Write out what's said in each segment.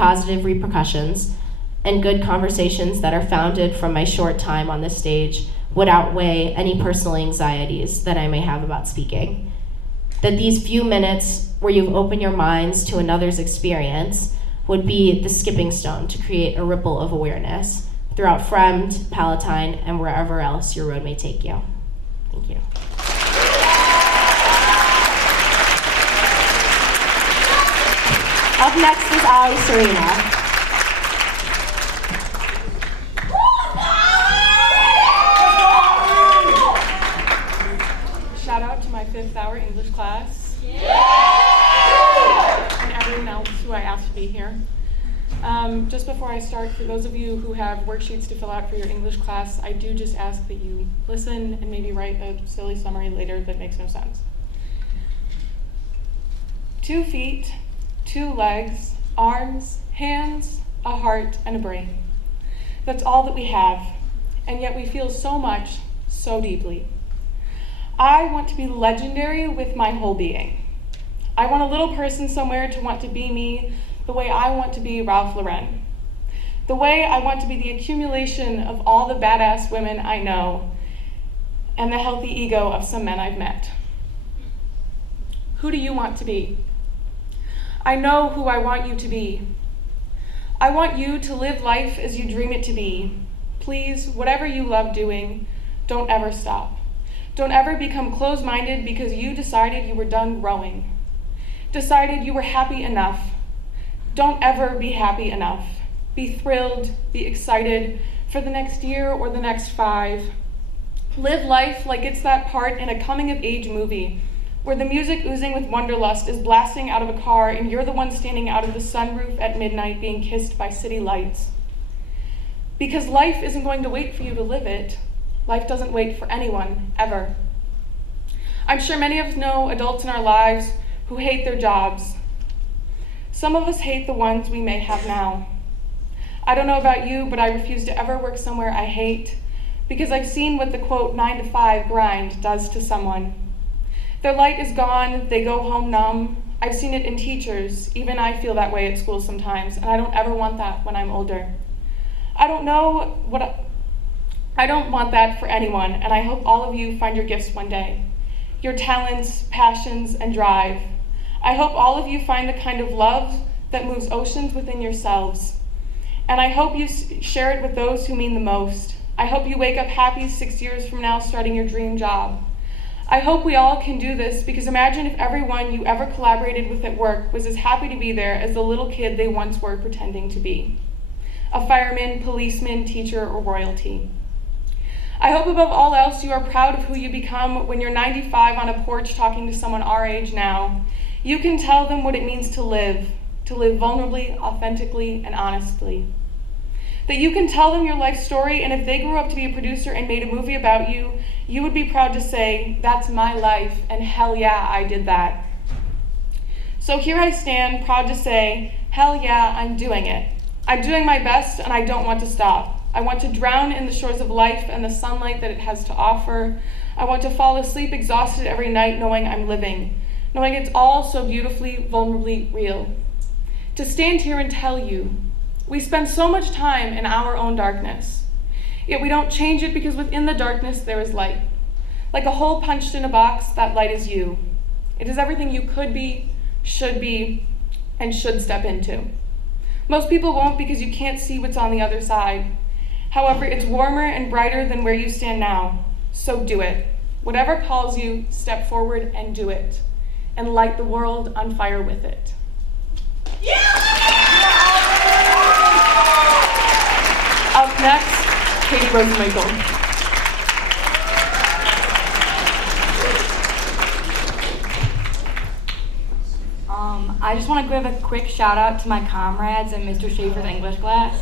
positive repercussions, and good conversations that are founded from my short time on this stage would outweigh any personal anxieties that I may have about speaking. That these few minutes where you've opened your minds to another's experience would be the skipping stone to create a ripple of awareness throughout Fremd, Palatine, and wherever else your road may take you. Thank you. Up next is Ali Serena. Shout out to my 5th hour English class. And everyone else who I asked to be here. Just before I start, for those of you who have worksheets to fill out for your English class, I do just ask that you listen and maybe write a silly summary later that makes no sense. 2 feet, 2 legs, arms, hands, a heart, and a brain. That's all that we have, and yet we feel so much, so deeply. I want to be legendary with my whole being. I want a little person somewhere to want to be me the way I want to be Ralph Lauren. The way I want to be the accumulation of all the badass women I know and the healthy ego of some men I've met. Who do you want to be? I know who I want you to be. I want you to live life as you dream it to be. Please, whatever you love doing, don't ever stop. Don't ever become closed-minded because you decided you were done growing. Decided you were happy enough. Don't ever be happy enough. Be thrilled, be excited for the next year or the next 5. Live life like it's that part in a coming-of-age movie where the music oozing with wanderlust is blasting out of a car and you're the one standing out of the sunroof at midnight being kissed by city lights. Because life isn't going to wait for you to live it. Life doesn't wait for anyone, ever. I'm sure many of us know adults in our lives who hate their jobs. Some of us hate the ones we may have now. I don't know about you, but I refuse to ever work somewhere I hate because I've seen what the quote 9 to 5 grind does to someone. Their light is gone, they go home numb. I've seen it in teachers, even I feel that way at school sometimes, and I don't ever want that when I'm older. I don't want that for anyone, and I hope all of you find your gifts one day. Your talents, passions, and drive. I hope all of you find the kind of love that moves oceans within yourselves. And I hope you share it with those who mean the most. I hope you wake up happy 6 years from now starting your dream job. I hope we all can do this because imagine if everyone you ever collaborated with at work was as happy to be there as the little kid they once were pretending to be. A fireman, policeman, teacher, or royalty. I hope above all else you are proud of who you become when you're 95 on a porch talking to someone our age now. You can tell them what it means to live vulnerably, authentically, and honestly. That you can tell them your life story, and if they grew up to be a producer and made a movie about you, you would be proud to say, that's my life, and hell yeah, I did that. So here I stand, proud to say, hell yeah, I'm doing it. I'm doing my best, and I don't want to stop. I want to drown in the shores of life and the sunlight that it has to offer. I want to fall asleep exhausted every night knowing I'm living, knowing it's all so beautifully, vulnerably real. To stand here and tell you, we spend so much time in our own darkness, yet we don't change it because within the darkness there is light. Like a hole punched in a box, that light is you. It is everything you could be, and should step into. Most people won't because you can't see what's on the other side. However, it's warmer and brighter than where you stand now, so do it. Whatever calls you, step forward and do it, and light the world on fire with it. Yeah! Up next, Katie Rosenwinkel. I just want to give a quick shout out to my comrades in Mr. Schaefer's English class.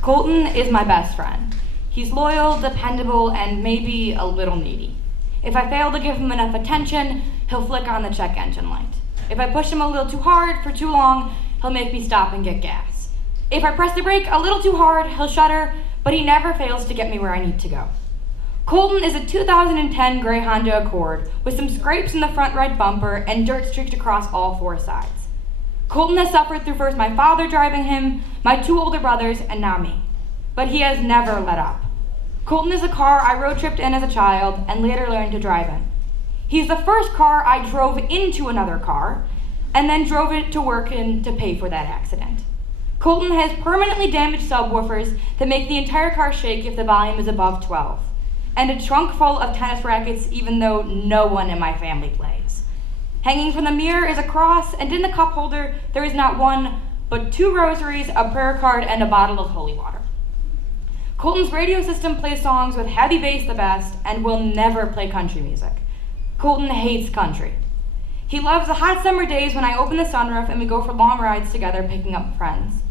Colton is my best friend. He's loyal, dependable, and maybe a little needy. If I fail to give him enough attention, he'll flick on the check engine light. If I push him a little too hard for too long, he'll make me stop and get gas. If I press the brake a little too hard, he'll shudder, but he never fails to get me where I need to go. Colton is a 2010 gray Honda Accord with some scrapes in the front right bumper and dirt streaked across all four sides. Colton has suffered through first my father driving him, my two older brothers, and now me. But he has never let up. Colton is a car I road tripped in as a child and later learned to drive in. He's the first car I drove into another car and then drove it to work in to pay for that accident. Colton has permanently damaged subwoofers that make the entire car shake if the volume is above 12, and a trunk full of tennis rackets even though no one in my family plays. Hanging from the mirror is a cross, and in the cup holder there is not one, but 2 rosaries, a prayer card, and a bottle of holy water. Colton's radio system plays songs with heavy bass the best and will never play country music. Colton hates country. He loves the hot summer days when I open the sunroof and we go for long rides together picking up friends.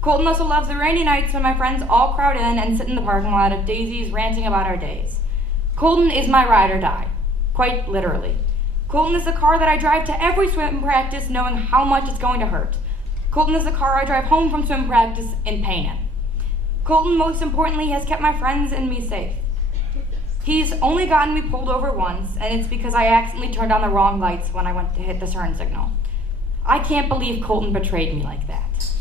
Colton also loves the rainy nights when my friends all crowd in and sit in the parking lot at Daisy's ranting about our days. Colton is my ride or die, quite literally. Colton is the car that I drive to every swim practice knowing how much it's going to hurt. Colton is the car I drive home from swim practice in pain in. Colton, most importantly, has kept my friends and me safe. He's only gotten me pulled over once, and it's because I accidentally turned on the wrong lights when I went to hit the turn signal. I can't believe Colton betrayed me like that.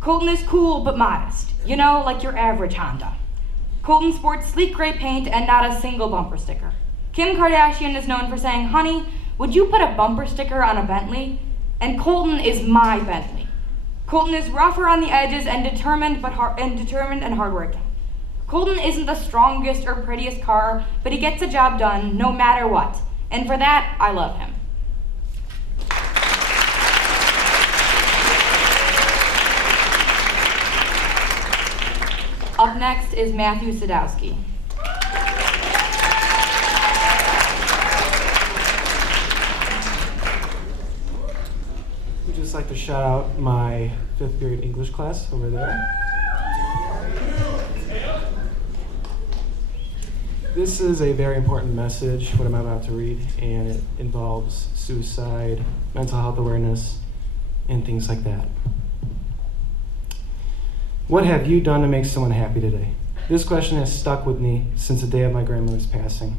Colton is cool but modest, you know, like your average Honda. Colton sports sleek gray paint and not a single bumper sticker. Kim Kardashian is known for saying, "Honey, would you put a bumper sticker on a Bentley?" And Colton is my Bentley. Colton is rougher on the edges and determined and hardworking. Colton isn't the strongest or prettiest car, but he gets the job done no matter what. And for that, I love him. Up next is Matthew Sadowski. We'd just like to shout out my 5th period English class over there. This is a very important message, what I'm about to read, and it involves suicide, mental health awareness, and things like that. What have you done to make someone happy today? This question has stuck with me since the day of my grandmother's passing.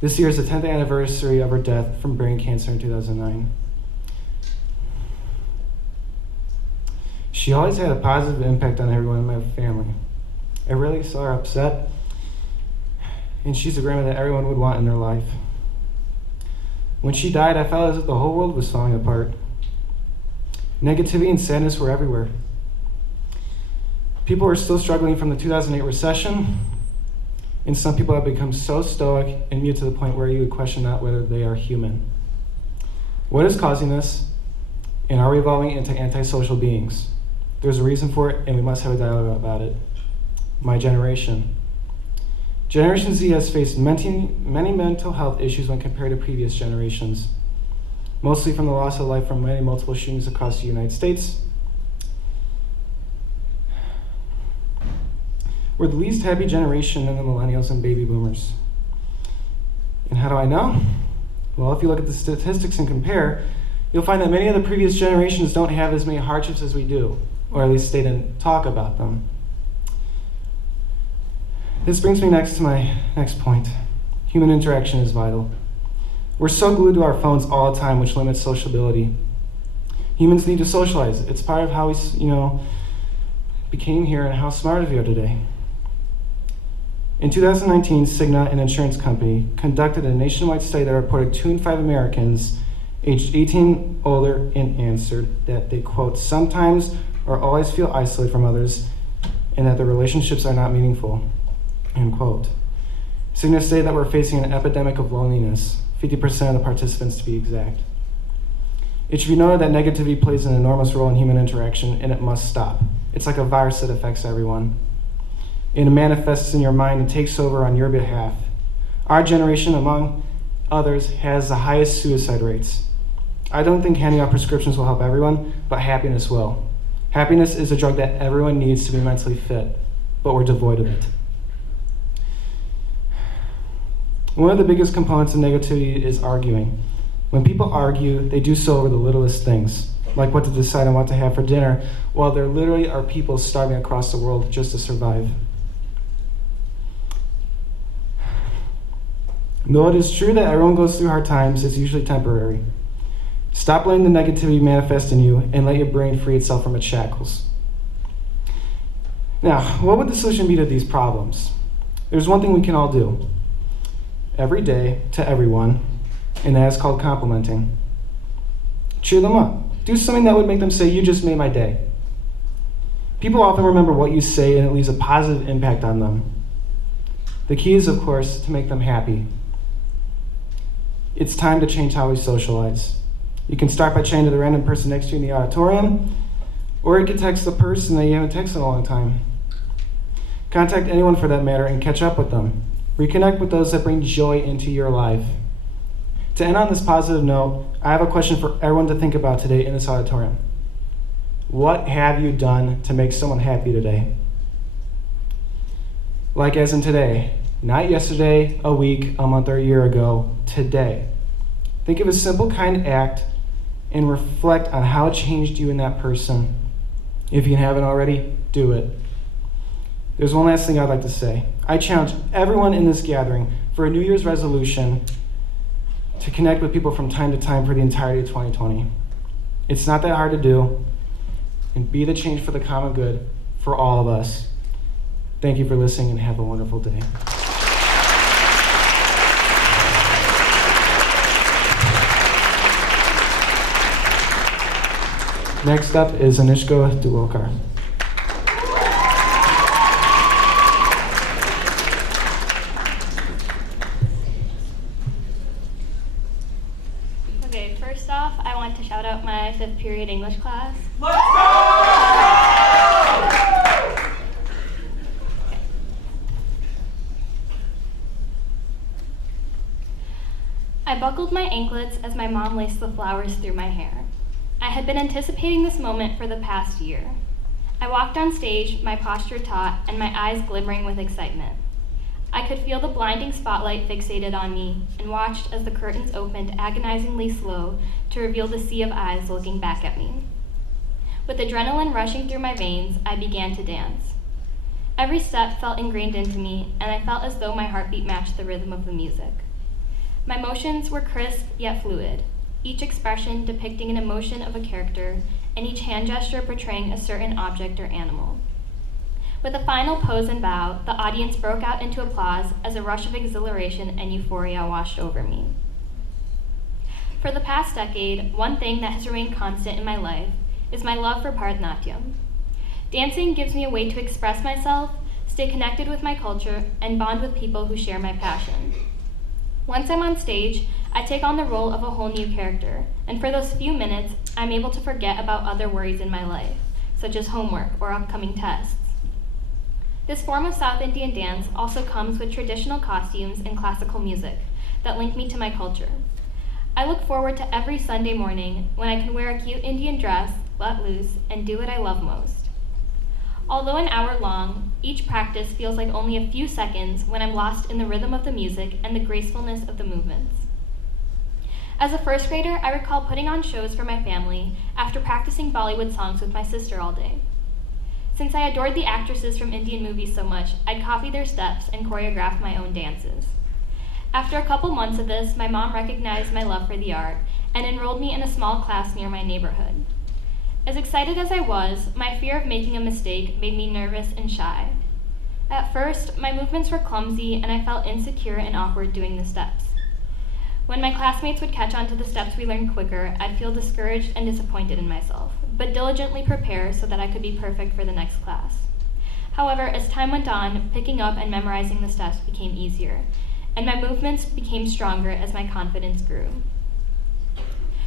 This year is the 10th anniversary of her death from brain cancer in 2009. She always had a positive impact on everyone in my family. I rarely saw her upset, and she's the grandma that everyone would want in their life. When she died, I felt as if the whole world was falling apart. Negativity and sadness were everywhere. People were still struggling from the 2008 recession, and some people have become so stoic and mute to the point where you would question not whether they are human. What is causing this, and are we evolving into antisocial beings? There's a reason for it, and we must have a dialogue about it. My generation. Generation Z has faced many mental health issues when compared to previous generations, mostly from the loss of life from many multiple shootings across the United States. We're the least happy generation in the millennials and baby boomers. And how do I know? Well, if you look at the statistics and compare, you'll find that many of the previous generations don't have as many hardships as we do, or at least they didn't talk about them. This brings me next to my next point. Human interaction is vital. We're so glued to our phones all the time, which limits sociability. Humans need to socialize. It's part of how we, became here and how smart we are today. In 2019, Cigna, an insurance company, conducted a nationwide study that reported 2 in 5 Americans aged 18 older and answered that they, quote, sometimes or always feel isolated from others and that their relationships are not meaningful, end quote. Cigna stated that we're facing an epidemic of loneliness, 50% of the participants to be exact. It should be noted that negativity plays an enormous role in human interaction, and it must stop. It's like a virus that affects everyone. And it manifests in your mind and takes over on your behalf. Our generation, among others, has the highest suicide rates. I don't think handing out prescriptions will help everyone, but happiness will. Happiness is a drug that everyone needs to be mentally fit, but we're devoid of it. One of the biggest components of negativity is arguing. When people argue, they do so over the littlest things, like what to decide on what to have for dinner, while there literally are people starving across the world just to survive. Though it is true that everyone goes through hard times, it's usually temporary. Stop letting the negativity manifest in you and let your brain free itself from its shackles. Now, what would the solution be to these problems? There's one thing we can all do every day to everyone, and that is called complimenting. Cheer them up. Do something that would make them say, "You just made my day." People often remember what you say, and it leaves a positive impact on them. The key is, of course, to make them happy. It's time to change how we socialize. You can start by chatting to the random person next to you in the auditorium, or you can text the person that you haven't texted in a long time. Contact anyone for that matter and catch up with them. Reconnect with those that bring joy into your life. To end on this positive note, I have a question for everyone to think about today in this auditorium. What have you done to make someone happy today? Like as in today, not yesterday, a week, a month, or a year ago, today. Think of a simple, kind act and reflect on how it changed you and that person. If you haven't already, do it. There's one last thing I'd like to say. I challenge everyone in this gathering for a New Year's resolution to connect with people from time to time for the entirety of 2020. It's not that hard to do, and be the change for the common good for all of us. Thank you for listening and have a wonderful day. Next up is Anishka Dulokar. Okay, first off, I want to shout out my 5th period English class. Let's go! I buckled my anklets as my mom laced the flowers through my hair. I had been anticipating this moment for the past year. I walked on stage, my posture taut, and my eyes glimmering with excitement. I could feel the blinding spotlight fixated on me and watched as the curtains opened agonizingly slow to reveal the sea of eyes looking back at me. With adrenaline rushing through my veins, I began to dance. Every step felt ingrained into me, and I felt as though my heartbeat matched the rhythm of the music. My motions were crisp yet fluid, each expression depicting an emotion of a character, and each hand gesture portraying a certain object or animal. With a final pose and bow, the audience broke out into applause as a rush of exhilaration and euphoria washed over me. For the past decade, one thing that has remained constant in my life is my love for Bharatanatyam. Dancing gives me a way to express myself, stay connected with my culture, and bond with people who share my passion. Once I'm on stage, I take on the role of a whole new character, and for those few minutes, I'm able to forget about other worries in my life, such as homework or upcoming tests. This form of South Indian dance also comes with traditional costumes and classical music that link me to my culture. I look forward to every Sunday morning when I can wear a cute Indian dress, let loose, and do what I love most. Although an hour long, each practice feels like only a few seconds when I'm lost in the rhythm of the music and the gracefulness of the movements. As a first grader, I recall putting on shows for my family after practicing Bollywood songs with my sister all day. Since I adored the actresses from Indian movies so much, I'd copy their steps and choreograph my own dances. After a couple months of this, my mom recognized my love for the art and enrolled me in a small class near my neighborhood. As excited as I was, my fear of making a mistake made me nervous and shy. At first, my movements were clumsy and I felt insecure and awkward doing the steps. When my classmates would catch on to the steps we learned quicker, I'd feel discouraged and disappointed in myself, but diligently prepare so that I could be perfect for the next class. However, as time went on, picking up and memorizing the steps became easier, and my movements became stronger as my confidence grew.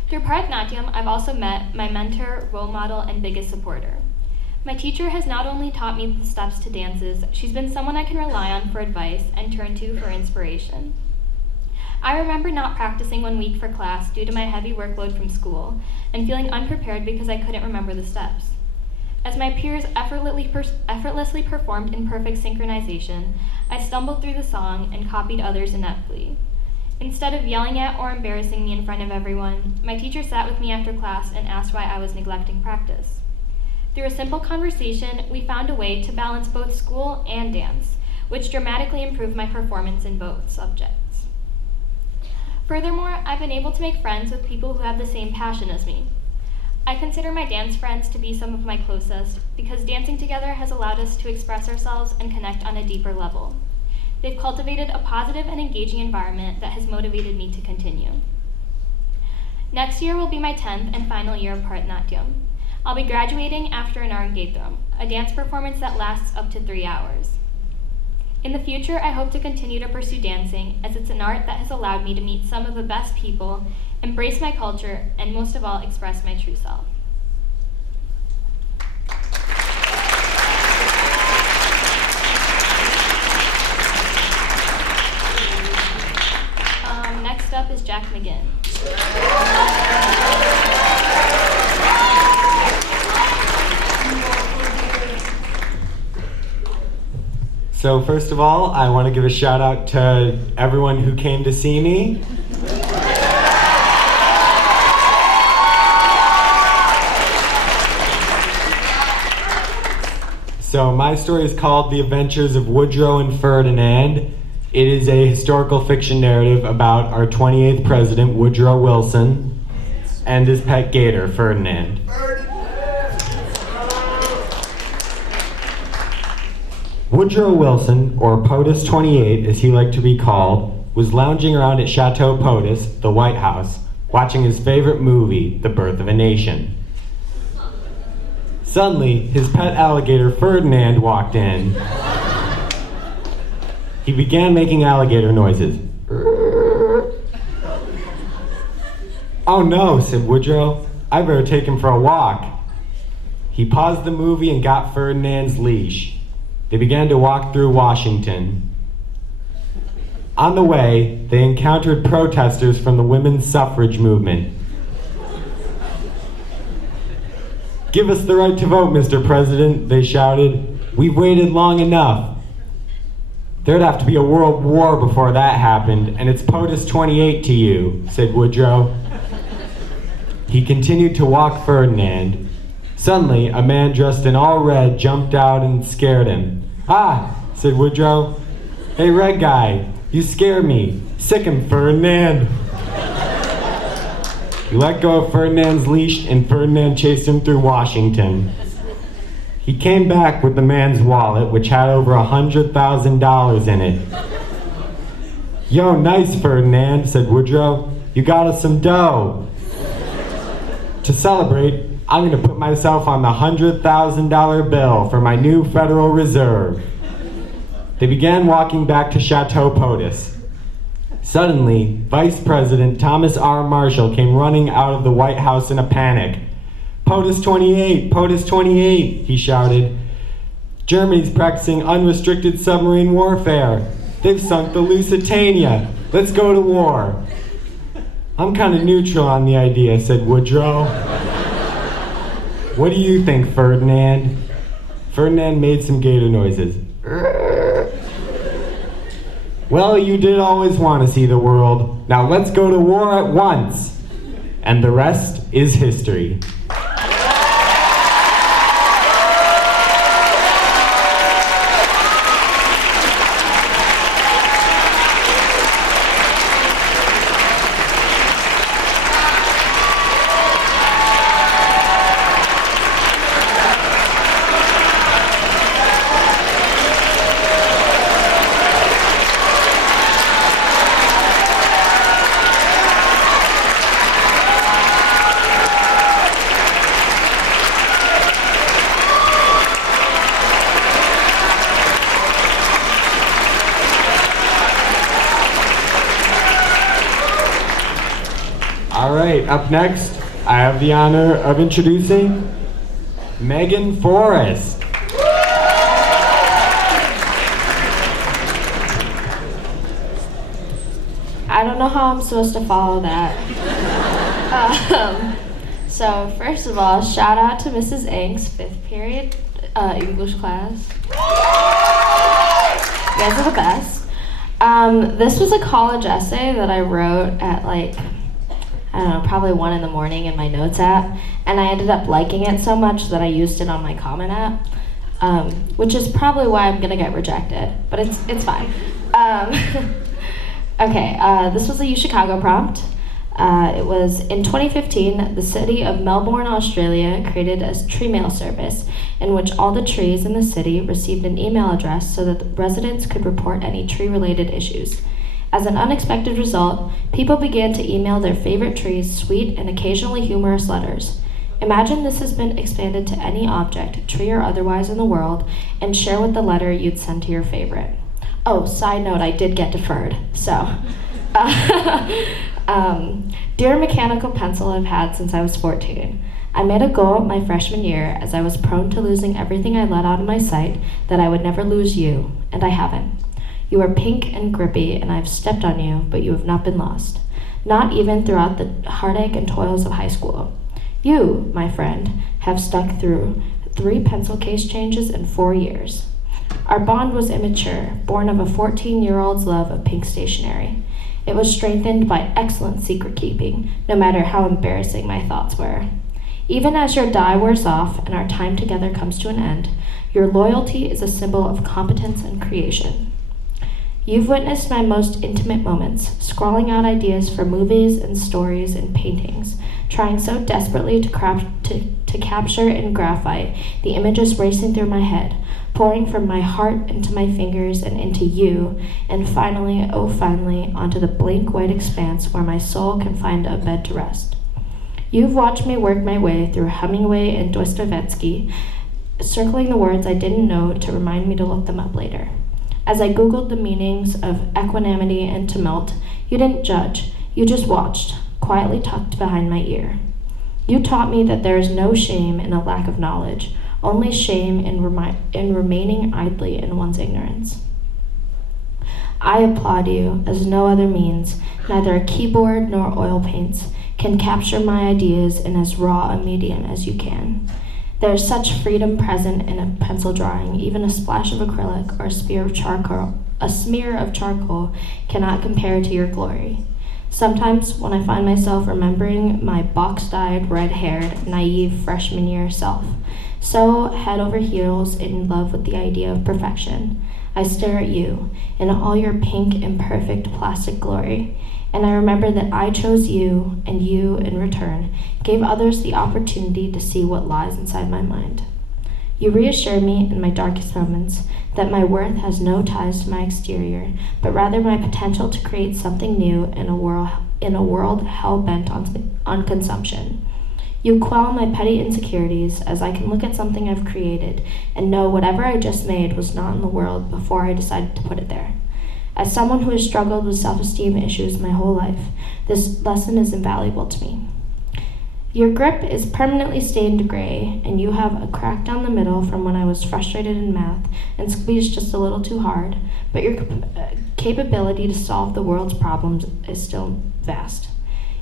Through Bharatanatyam, I've also met my mentor, role model, and biggest supporter. My teacher has not only taught me the steps to dances, she's been someone I can rely on for advice and turn to for inspiration. I remember not practicing one week for class due to my heavy workload from school and feeling unprepared because I couldn't remember the steps. As my peers effortlessly performed in perfect synchronization, I stumbled through the song and copied others ineptly. Instead of yelling at or embarrassing me in front of everyone, my teacher sat with me after class and asked why I was neglecting practice. Through a simple conversation, we found a way to balance both school and dance, which dramatically improved my performance in both subjects. Furthermore, I've been able to make friends with people who have the same passion as me. I consider my dance friends to be some of my closest because dancing together has allowed us to express ourselves and connect on a deeper level. They've cultivated a positive and engaging environment that has motivated me to continue. Next year will be my 10th and final year of Bharatanatyam. I'll be graduating after an Arangetram, a dance performance that lasts up to 3 hours. In the future, I hope to continue to pursue dancing, as it's an art that has allowed me to meet some of the best people, embrace my culture, and most of all, express my true self. Next up is Jack McGinn. So first of all, I want to give a shout out to everyone who came to see me. So my story is called The Adventures of Woodrow and Ferdinand. It is a historical fiction narrative about our 28th president, Woodrow Wilson, and his pet gator, Ferdinand. Woodrow Wilson, or POTUS 28 as he liked to be called, was lounging around at Chateau POTUS, the White House, watching his favorite movie, The Birth of a Nation. Suddenly, his pet alligator Ferdinand walked in. He began making alligator noises. "Oh no," said Woodrow, "I better take him for a walk." He paused the movie and got Ferdinand's leash. They began to walk through Washington. On the way, they encountered protesters from the women's suffrage movement. "Give us the right to vote, Mr. President," they shouted. "We've waited long enough." "There'd have to be a world war before that happened, and it's POTUS 28 to you," said Woodrow. He continued to walk Ferdinand. Suddenly, a man dressed in all red jumped out and scared him. "Ah," said Woodrow. "Hey, red guy, you scared me. Sick him, Ferdinand." He let go of Ferdinand's leash, and Ferdinand chased him through Washington. He came back with the man's wallet, which had over $100,000 in it. "Yo, nice, Ferdinand," said Woodrow. "You got us some dough. To celebrate, I'm going to put myself on the $100,000 bill for my new Federal Reserve." They began walking back to Chateau POTUS. Suddenly, Vice President Thomas R. Marshall came running out of the White House in a panic. "POTUS 28, POTUS 28, he shouted. "Germany's practicing unrestricted submarine warfare. They've sunk the Lusitania. Let's go to war." "I'm kind of neutral on the idea," said Woodrow. "What do you think, Ferdinand?" Ferdinand made some gator noises. "Well, you did always want to see the world. Now let's go to war at once." And the rest is history. All right, up next, I have the honor of introducing Megan Forrest. I don't know how I'm supposed to follow that. So first of all, shout out to Mrs. Ang's 5th period English class. You guys are the best. This was a college essay that I wrote at I don't know, probably 1 a.m. in my notes app, and I ended up liking it so much that I used it on my comment app, which is probably why I'm gonna get rejected, but it's fine. Okay, this was a U Chicago prompt. It was in 2015, the city of Melbourne, Australia created a tree mail service in which all the trees in the city received an email address so that the residents could report any tree-related issues. As an unexpected result, people began to email their favorite trees sweet and occasionally humorous letters. Imagine this has been expanded to any object, tree or otherwise, in the world, and share with the letter you'd send to your favorite. Oh, side note, I did get deferred, so. Dear mechanical pencil I've had since I was 14. I made a goal my freshman year, as I was prone to losing everything I let out of my sight, that I would never lose you, and I haven't. You are pink and grippy, and I've stepped on you, but you have not been lost. Not even throughout the heartache and toils of high school. You, my friend, have stuck through 3 pencil case changes in 4 years. Our bond was immature, born of a 14-year-old's love of pink stationery. It was strengthened by excellent secret keeping, no matter how embarrassing my thoughts were. Even as your dye wears off and our time together comes to an end, your loyalty is a symbol of competence and creation. You've witnessed my most intimate moments, scrawling out ideas for movies and stories and paintings, trying so desperately to capture in graphite the images racing through my head, pouring from my heart into my fingers and into you, and finally, oh finally, onto the blank white expanse where my soul can find a bed to rest. You've watched me work my way through Hemingway and Dostoevsky, circling the words I didn't know to remind me to look them up later. As I Googled the meanings of equanimity and tumult, you didn't judge, you just watched, quietly tucked behind my ear. You taught me that there is no shame in a lack of knowledge, only shame in remaining idly in one's ignorance. I applaud you, as no other means, neither a keyboard nor oil paints, can capture my ideas in as raw a medium as you can. There is such freedom present in a pencil drawing, even a splash of acrylic or a smear of charcoal cannot compare to your glory. Sometimes when I find myself remembering my box-dyed, red-haired, naive freshman year self, so head over heels in love with the idea of perfection, I stare at you in all your pink, imperfect plastic glory, and I remember that I chose you, and you, in return, gave others the opportunity to see what lies inside my mind. You reassure me in my darkest moments that my worth has no ties to my exterior, but rather my potential to create something new in a world hell-bent on consumption. You quell my petty insecurities as I can look at something I've created and know whatever I just made was not in the world before I decided to put it there. As someone who has struggled with self-esteem issues my whole life, this lesson is invaluable to me. Your grip is permanently stained gray, and you have a crack down the middle from when I was frustrated in math and squeezed just a little too hard, but your capability to solve the world's problems is still vast.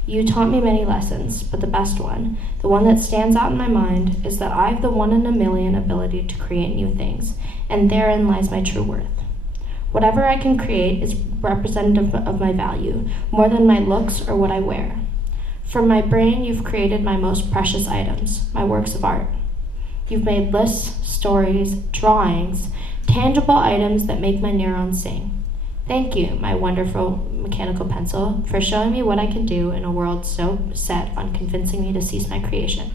You taught me many lessons, but the best one, the one that stands out in my mind, is that I have the 1 in a million ability to create new things, and therein lies my true worth. Whatever I can create is representative of my value, more than my looks or what I wear. From my brain, you've created my most precious items, my works of art. You've made lists, stories, drawings, tangible items that make my neurons sing. Thank you, my wonderful mechanical pencil, for showing me what I can do in a world so set on convincing me to cease my creation.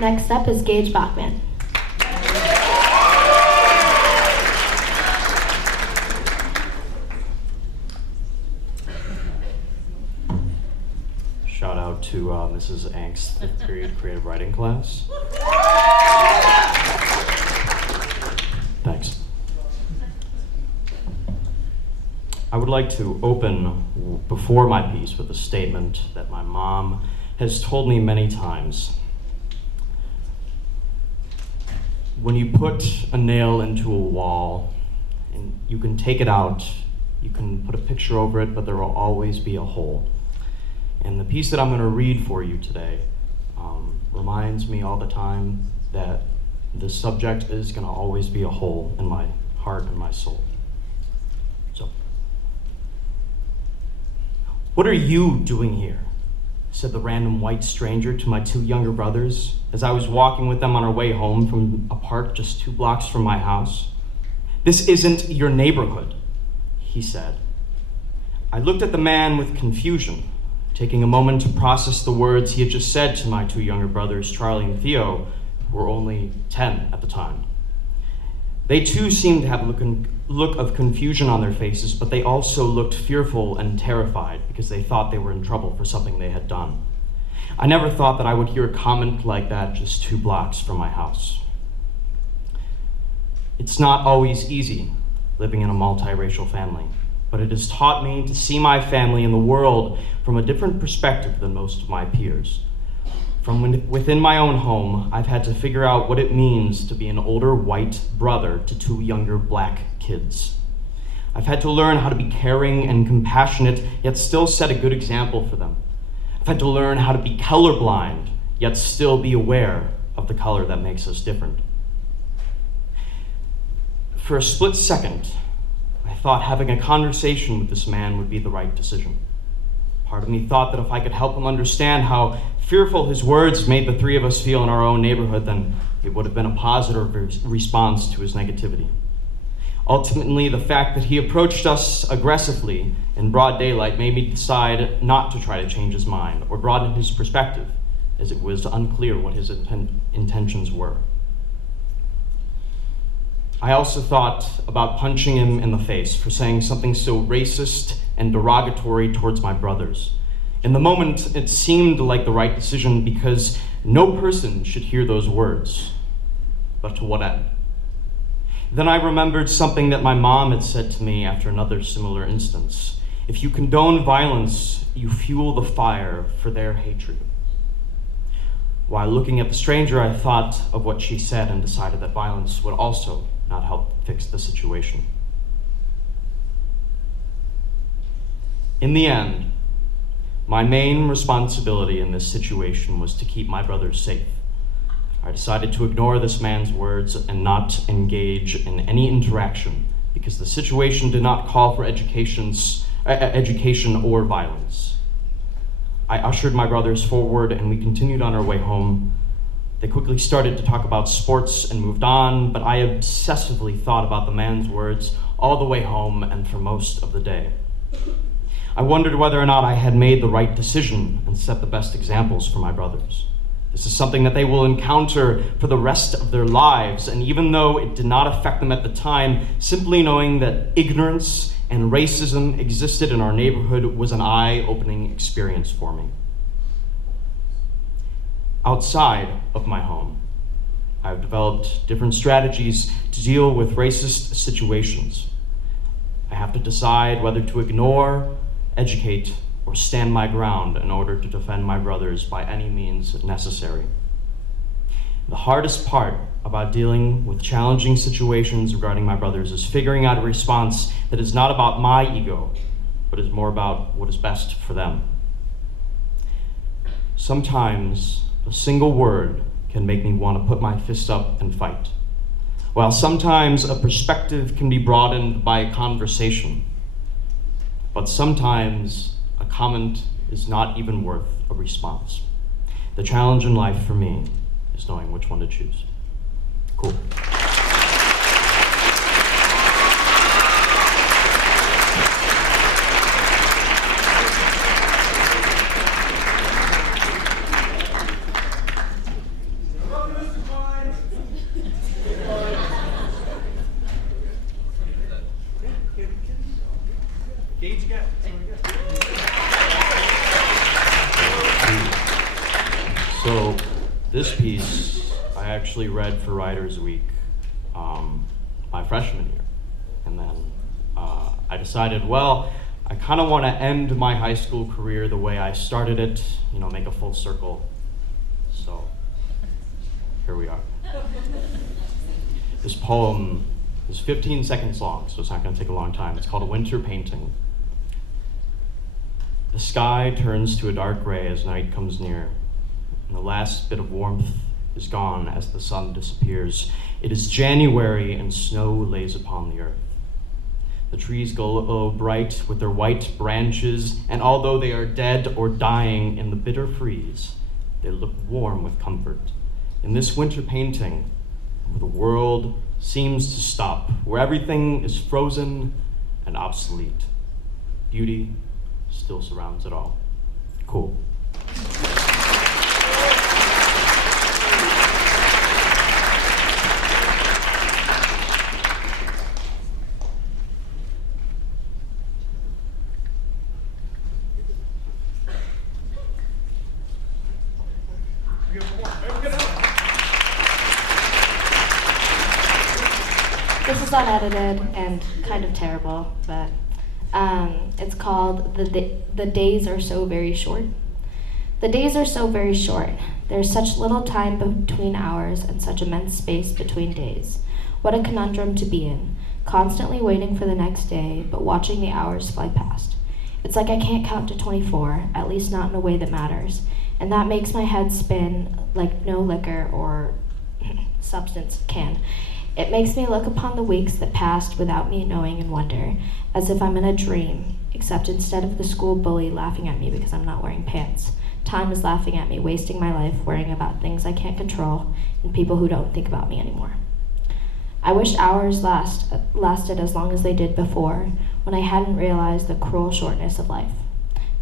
Next up is Gage Bachman. Shout out to Mrs. Angst's 5th period creative writing class. Thanks. I would like to open before my piece with a statement that my mom has told me many times. When you put a nail into a wall, and you can take it out, you can put a picture over it, but there will always be a hole. And the piece that I'm going to read for you today reminds me all the time that the subject is going to always be a hole in my heart and my soul. So, what are you doing here? said the random white stranger to my 2 younger brothers as I was walking with them on our way home from a park just 2 blocks from my house. "This isn't your neighborhood," he said. I looked at the man with confusion, taking a moment to process the words he had just said to my 2 younger brothers, Charlie and Theo, who were only 10 at the time. They too seemed to have a look of confusion on their faces, but they also looked fearful and terrified because they thought they were in trouble for something they had done. I never thought that I would hear a comment like that just 2 blocks from my house. It's not always easy living in a multiracial family, but it has taught me to see my family and the world from a different perspective than most of my peers. From within my own home, I've had to figure out what it means to be an older white brother to 2 younger black kids. I've had to learn how to be caring and compassionate, yet still set a good example for them. I've had to learn how to be colorblind, yet still be aware of the color that makes us different. For a split second, I thought having a conversation with this man would be the right decision. Part of me thought that if I could help him understand how fearful his words made the 3 of us feel in our own neighborhood, then it would have been a positive response to his negativity. Ultimately, the fact that he approached us aggressively in broad daylight made me decide not to try to change his mind or broaden his perspective, as it was unclear what his intentions were. I also thought about punching him in the face for saying something so racist and derogatory towards my brothers. In the moment, it seemed like the right decision because no person should hear those words. But to what end? Then I remembered something that my mom had said to me after another similar instance. If you condone violence, you fuel the fire for their hatred. While looking at the stranger, I thought of what she said and decided that violence would also not help fix the situation. In the end, my main responsibility in this situation was to keep my brothers safe. I decided to ignore this man's words and not engage in any interaction because the situation did not call for education or violence. I ushered my brothers forward and we continued on our way home. They quickly started to talk about sports and moved on, but I obsessively thought about the man's words all the way home and for most of the day. I wondered whether or not I had made the right decision and set the best examples for my brothers. This is something that they will encounter for the rest of their lives, and even though it did not affect them at the time, simply knowing that ignorance and racism existed in our neighborhood was an eye-opening experience for me. Outside of my home, I've developed different strategies to deal with racist situations. I have to decide whether to ignore, educate, or stand my ground in order to defend my brothers by any means necessary. The hardest part about dealing with challenging situations regarding my brothers is figuring out a response that is not about my ego, but is more about what is best for them. Sometimes a single word can make me want to put my fist up and fight, while sometimes a perspective can be broadened by a conversation. But sometimes a comment is not even worth a response. The challenge in life for me is knowing which one to choose. Cool. So this piece I actually read for Writers Week my freshman year. And then I decided, well, I kind of want to end my high school career the way I started it, make a full circle. So here we are. This poem is 15 seconds long, so it's not going to take a long time. It's called A Winter Painting. The sky turns to a dark gray as night comes near, and the last bit of warmth is gone as the sun disappears. It is January and snow lays upon the earth. The trees glow bright with their white branches, and although they are dead or dying in the bitter freeze, they look warm with comfort. In this winter painting, where the world seems to stop, where everything is frozen and obsolete, beauty still surrounds it all. Cool. This is unedited and kind of terrible, but it's called The Days Are So Very Short. The days are so very short. There's such little time between hours and such immense space between days. What a conundrum to be in, constantly waiting for the next day, but watching the hours fly past. It's like I can't count to 24, at least not in a way that matters, and that makes my head spin like no liquor or substance can. It makes me look upon the weeks that passed without me knowing and wonder, as if I'm in a dream, except instead of the school bully laughing at me because I'm not wearing pants, time is laughing at me, wasting my life worrying about things I can't control and people who don't think about me anymore. I wish hours lasted as long as they did before, when I hadn't realized the cruel shortness of life.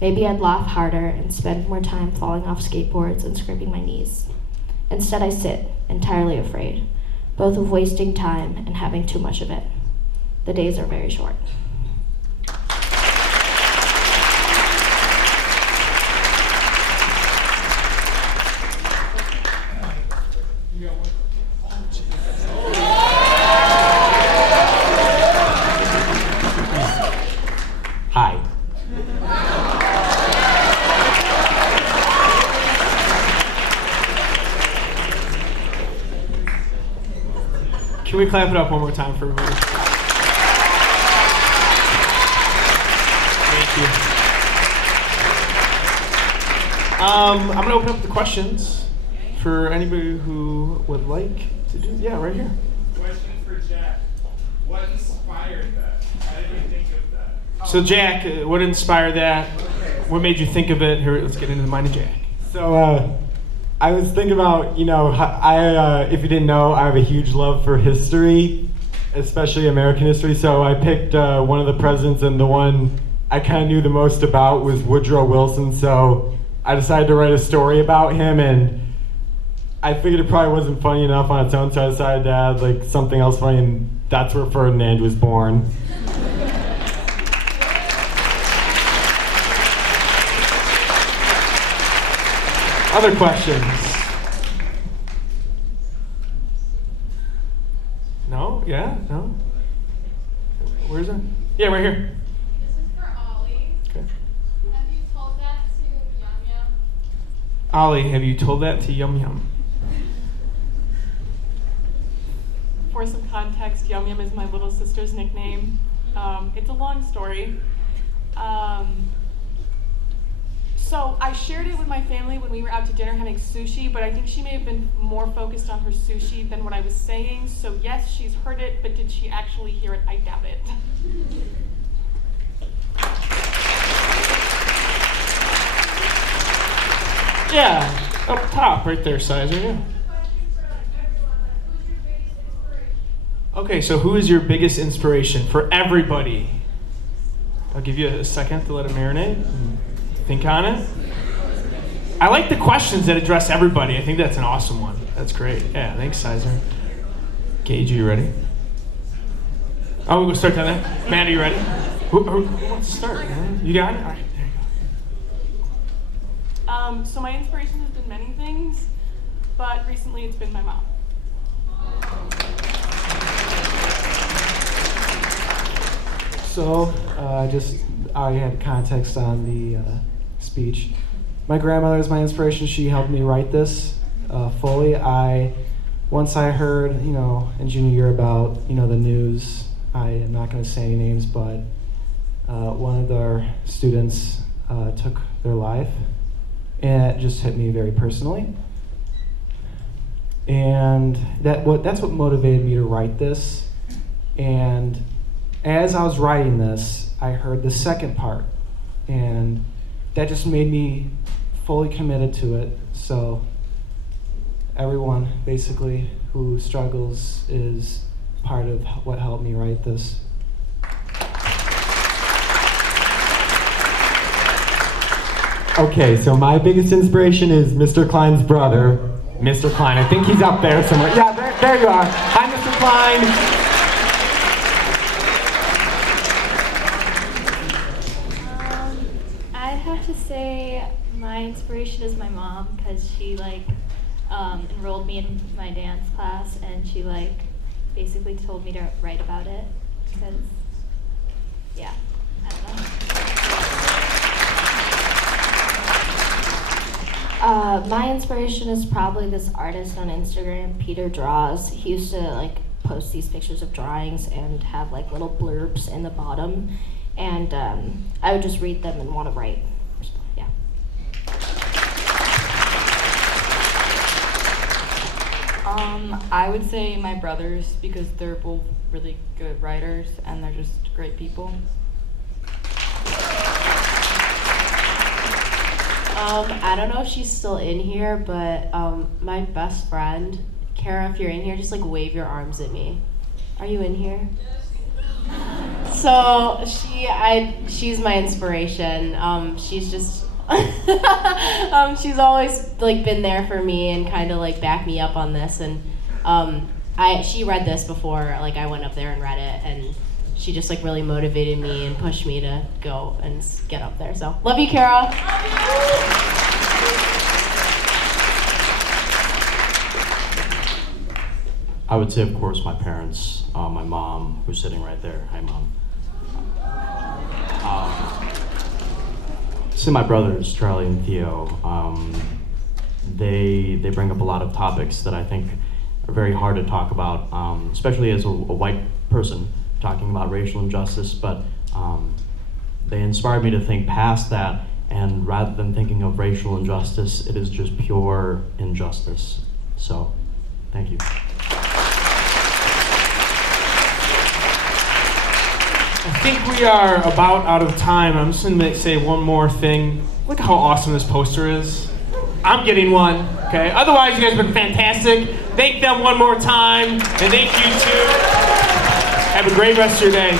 Maybe I'd laugh harder and spend more time falling off skateboards and scraping my knees. Instead, I sit, entirely afraid, both of wasting time and having too much of it. The days are very short. Hi. Can we clap it up one more time for everybody? Thank you. I'm going to open up the questions for anybody who would like to do. Yeah, right here. Question for Jack. What inspired that? How did you think of that? So Jack, what inspired that? What made you think of it? Here, let's get into the mind of Jack. So, I was thinking about, if you didn't know, I have a huge love for history, especially American history. So I picked one of the presidents, and the one I kind of knew the most about was Woodrow Wilson. So I decided to write a story about him, and I figured it probably wasn't funny enough on its own, so I decided to add like something else funny, and that's where Ferdinand was born. Other questions? No? Yeah? No? Where is it? Yeah, right here. This is for Ollie. Okay. Have you told that to Yum Yum? Ollie, have you told that to Yum Yum? For some context, Yum Yum is my little sister's nickname. It's a long story. So I shared it with my family when we were out to dinner having sushi, but I think she may have been more focused on her sushi than what I was saying. So yes, she's heard it, but did she actually hear it? I doubt it. Yeah, up top, right there, Sizer. Yeah. Okay, so who is your biggest inspiration for everybody? I'll give you a second to let it marinate. Think on it. I like the questions that address everybody. I think that's an awesome one. That's great. Yeah, thanks, Sizer. Gage, are you ready? Oh, we'll go start down there. Matt, are you ready? Who wants to start? You got it? All right, there you go. So my inspiration has been many things, but recently it's been my mom. So, I had context on the speech. My grandmother is my inspiration. She helped me write this fully. Once I heard, in junior year about, the news, I am not going to say any names, but one of our students took their life, and it just hit me very personally. And that's what motivated me to write this. And As I was writing this, I heard the second part, and that just made me fully committed to it. So everyone, basically, who struggles is part of what helped me write this. Okay, so my biggest inspiration is Mr. Klein's brother, Mr. Klein. I think he's up there somewhere. Yeah, there you are. Hi, Mr. Klein. I'd have to say my inspiration is my mom, because she enrolled me in my dance class, and she basically told me to write about it, because yeah, I don't know. My inspiration is probably this artist on Instagram, Peter Draws. He used to post these pictures of drawings and have little blurbs in the bottom, and I would just read them and want to write. Yeah. I would say my brothers, because they're both really good writers and they're just great people. I don't know if she's still in here, but my best friend, Kara, if you're in here, just wave your arms at me. Are you in here? So she's my inspiration. She's just she's always been there for me and kind of backed me up on this. And she read this before I went up there and read it, and she just really motivated me and pushed me to go and get up there. So love you, Kara. I would say, of course, my parents, my mom, who's sitting right there. Hi, Mom. So my brothers, Charlie and Theo, they bring up a lot of topics that I think are very hard to talk about, especially as a white person talking about racial injustice, but they inspired me to think past that, and rather than thinking of racial injustice, it is just pure injustice. So, thank you. I think we are about out of time. I'm just going to say one more thing. Look how awesome this poster is. I'm getting one, okay? Otherwise, you guys have been fantastic. Thank them one more time, and thank you too. Have a great rest of your day.